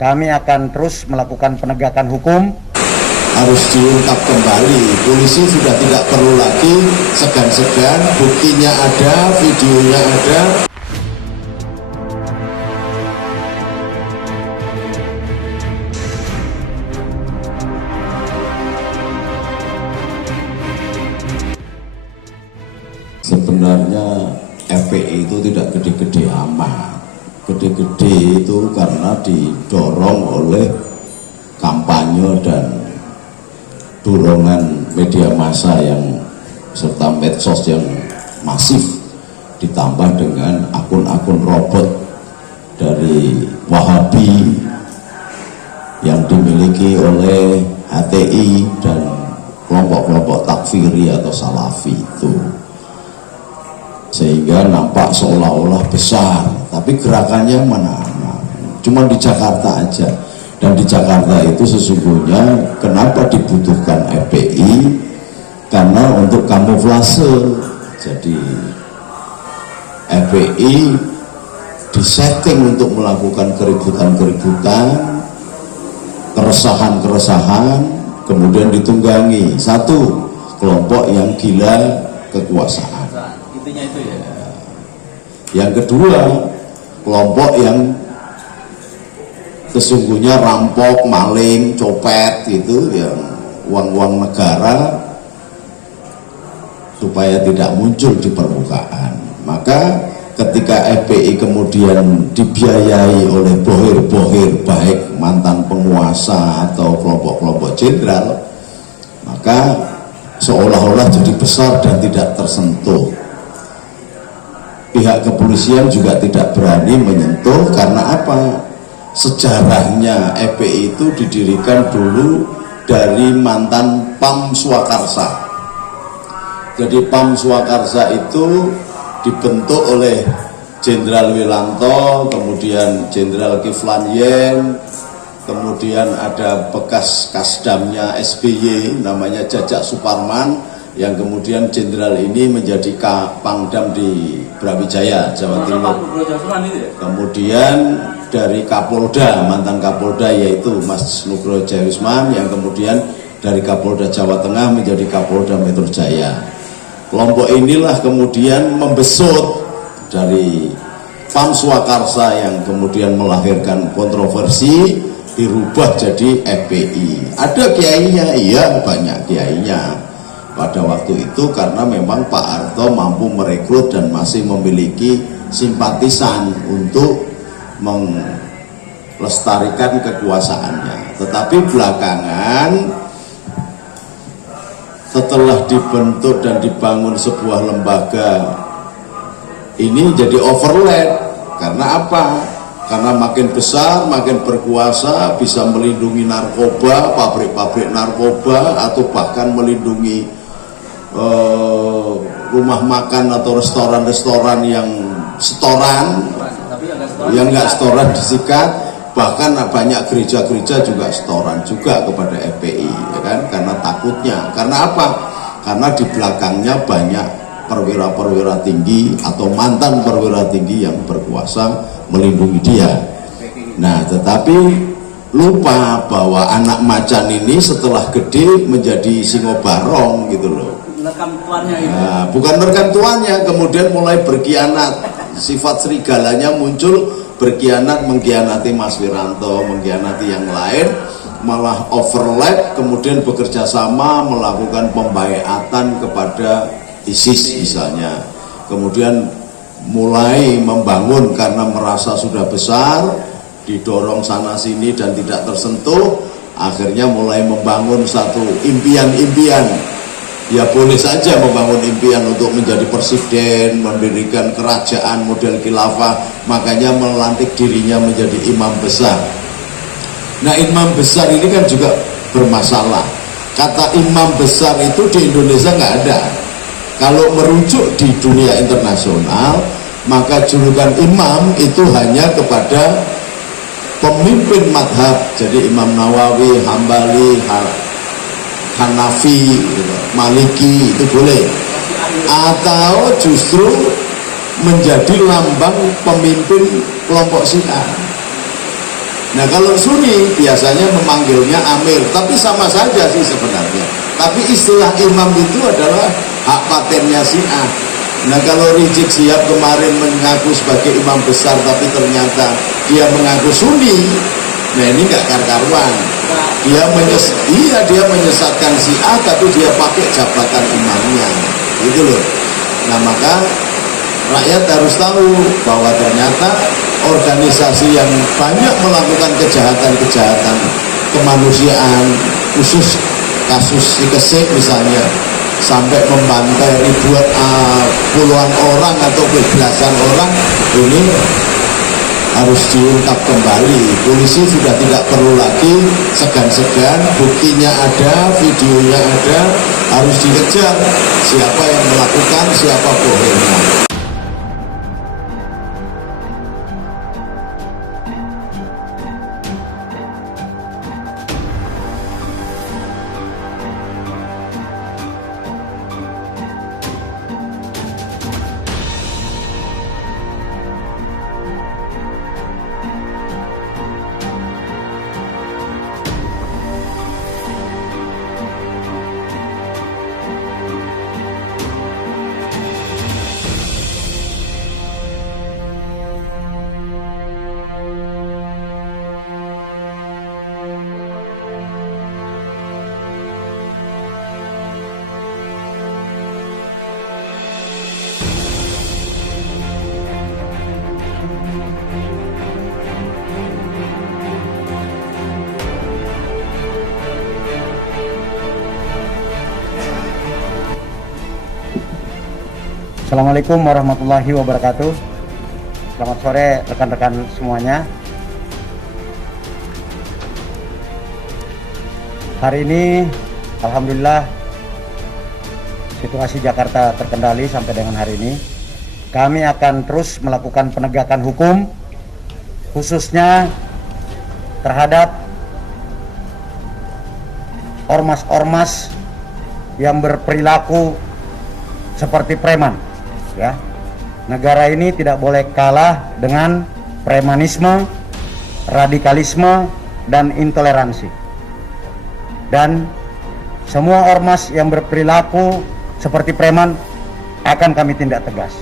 Kami akan terus melakukan penegakan hukum. Harus diungkap kembali. Polisi sudah tidak perlu lagi segan-segan, buktinya ada, videonya ada. Sebenarnya FPI itu tidak gede-gede amat. Gede-gede itu karena didorong oleh kampanye dan dorongan media massa yang serta medsos yang masif, ditambah dengan akun-akun robot dari Wahabi yang dimiliki oleh HTI dan kelompok-kelompok takfiri atau salafi itu, sehingga nampak seolah-olah besar, tapi gerakannya mana? Cuma di Jakarta aja. Dan di Jakarta itu sesungguhnya kenapa dibutuhkan FPI? Karena untuk kamuflase. Jadi FPI disetting untuk melakukan keributan-keributan, keresahan-keresahan, kemudian ditunggangi satu kelompok yang gila kekuasaan. Intinya itu ya. Yang kedua, kelompok yang sesungguhnya rampok, maling, copet gitu, yang uang-uang negara supaya tidak muncul di permukaan. Maka ketika FPI kemudian dibiayai oleh bohir-bohir, baik mantan penguasa atau kelompok-kelompok jenderal, maka seolah-olah jadi besar dan tidak tersentuh. Pihak kepolisian juga tidak berani menyentuh karena apa? Sejarahnya FPI itu didirikan dulu dari mantan Pam Swakarsa. Jadi Pam Swakarsa itu dibentuk oleh Jenderal Wilanto, kemudian Jenderal Kiflan Yen, kemudian ada bekas kasdamnya SBY namanya Jajak Suparman, yang kemudian jenderal ini menjadi Pangdam di Brawijaya, Jawa Timur. Kemudian dari Kapolda, mantan Kapolda yaitu Mas Nugroho Jayusman, yang kemudian dari Kapolda Jawa Tengah menjadi Kapolda Metro Jaya. Kelompok inilah kemudian membesut dari Pam Swakarsa yang kemudian melahirkan kontroversi, dirubah jadi FPI. Ada kiainya, iya banyak kiainya pada waktu itu, karena memang Pak Harto mampu merekrut dan masih memiliki simpatisan untuk melestarikan kekuasaannya. Tetapi belakangan setelah dibentuk dan dibangun sebuah lembaga ini jadi overlap. Karena apa? Karena makin besar, makin berkuasa, bisa melindungi narkoba, pabrik-pabrik narkoba, atau bahkan melindungi rumah makan atau restoran-restoran yang setoran, yang nggak setoran disikat. Bahkan banyak gereja-gereja juga setoran juga kepada FPI, ya kan? Karena takutnya. Karena apa? Karena di belakangnya banyak perwira-perwira tinggi atau mantan perwira tinggi yang berkuasa melindungi dia. Nah, tetapi lupa bahwa anak macan ini setelah gede menjadi singo barong gitu loh. Rekam tuannya itu. Nah, bukan rekam tuannya, kemudian mulai berkhianat. Sifat serigalanya muncul, berkhianat, mengkhianati Mas Wiranto, mengkhianati yang lain, malah overlap, kemudian bekerja sama melakukan pembaiatan kepada ISIS misalnya. Kemudian mulai membangun karena merasa sudah besar, didorong sana sini dan tidak tersentuh, akhirnya mulai membangun satu impian-impian. Ya boleh saja membangun impian untuk menjadi presiden, mendirikan kerajaan model khilafah, makanya melantik dirinya menjadi imam besar. Nah, imam besar ini kan juga bermasalah. Kata imam besar itu di Indonesia nggak ada. Kalau merujuk di dunia internasional, maka julukan imam itu hanya kepada pemimpin madhab. Jadi Imam Nawawi, Hambali, Hanafi, Maliki itu boleh, atau justru menjadi lambang pemimpin kelompok Syiah. Nah kalau Sunni biasanya memanggilnya Amir, tapi sama saja sih sebenarnya. Tapi istilah imam itu adalah hak patennya Syiah. Nah kalau Rizik Syihab kemarin mengaku sebagai imam besar, tapi ternyata dia mengaku Sunni, nah ini nggak karuan. Dia menyesatkan Syiah, tapi dia pakai jabatan imamnya, gitu loh. Nah maka rakyat harus tahu bahwa ternyata organisasi yang banyak melakukan kejahatan-kejahatan kemanusiaan, khusus kasus Sikesik misalnya, sampai membantai puluhan orang atau belasan orang, ini harus diungkap kembali. Polisi sudah tidak perlu lagi segan-segan, buktinya ada, videonya ada, harus dikejar siapa yang melakukan, siapa bohongnya. Assalamualaikum warahmatullahi wabarakatuh. Selamat sore rekan-rekan semuanya. Hari ini alhamdulillah situasi Jakarta terkendali sampai dengan hari ini. Kami akan terus melakukan penegakan hukum, khususnya terhadap ormas-ormas yang berperilaku seperti preman. Ya, negara ini tidak boleh kalah dengan premanisme, radikalisme, dan intoleransi. Dan semua ormas yang berperilaku seperti preman akan kami tindak tegas.